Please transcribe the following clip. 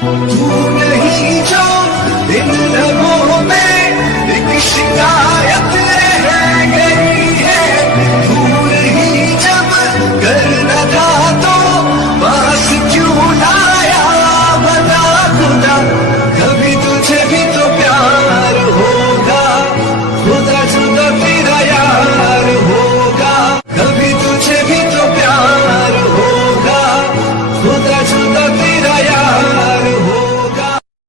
तू नहीं जो इन लबों में एक शिकायत